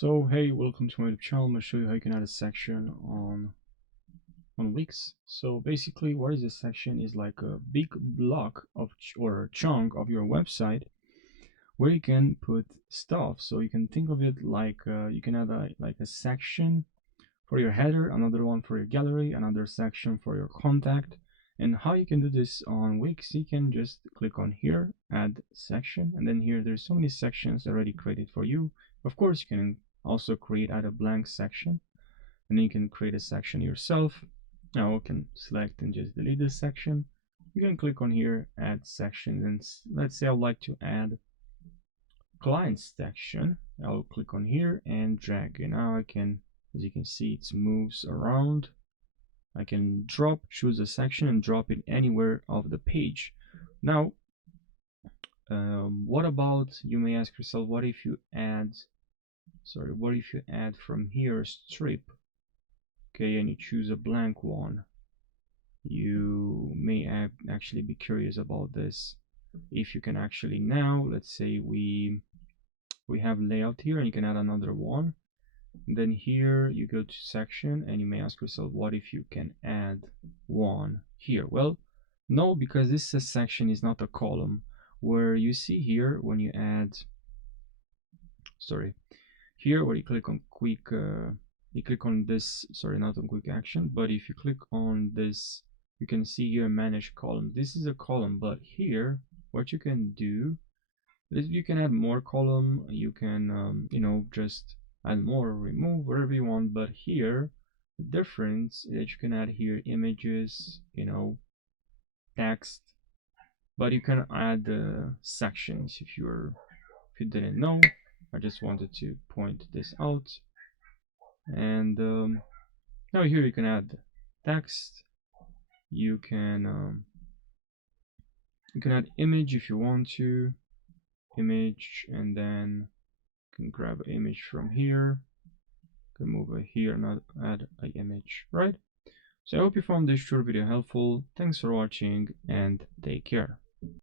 So hey, welcome to my YouTube channel. I'm gonna show you how you can add a section on Wix. So basically, what is a section is like a big block of or a chunk of your website where you can put stuff. So you can think of it like you can add like a section for your header, another one for your gallery, another section for your contact. And how you can do this on Wix, you can just click on here, add section, and then here there's so many sections already created for you. Of course, you can also add a blank section, and then you can create a section yourself. Now you can select and just delete this section. You can click on here, add section, and let's say I'd like to add client section. I'll click on here and drag, and now I can, as you can see, it moves around. I can choose a section and drop it anywhere of the page. Now, what about, you may ask yourself, what if you add from here a strip, okay, and you choose a blank one? You may actually be curious about this. If you can actually, now let's say we have layout here, and you can add another one. Then here you go to section, and you may ask yourself, what if you can add one here? Well, no, because this section is not a column. Where you see here, when you add, here where you click on quick, you click on this, not on quick action, but if you click on this, you can see here manage column. This is a column, but here what you can do is you can add more column. You can just add more or remove whatever you want. But here the difference is that you can add here images, text, but you can add sections if you didn't know. I just wanted to point this out. And now here you can add text. You can add image if you want to, image, and then you can grab an image from here. You can move it here and add an image, right? So I hope you found this short video helpful. Thanks for watching and take care.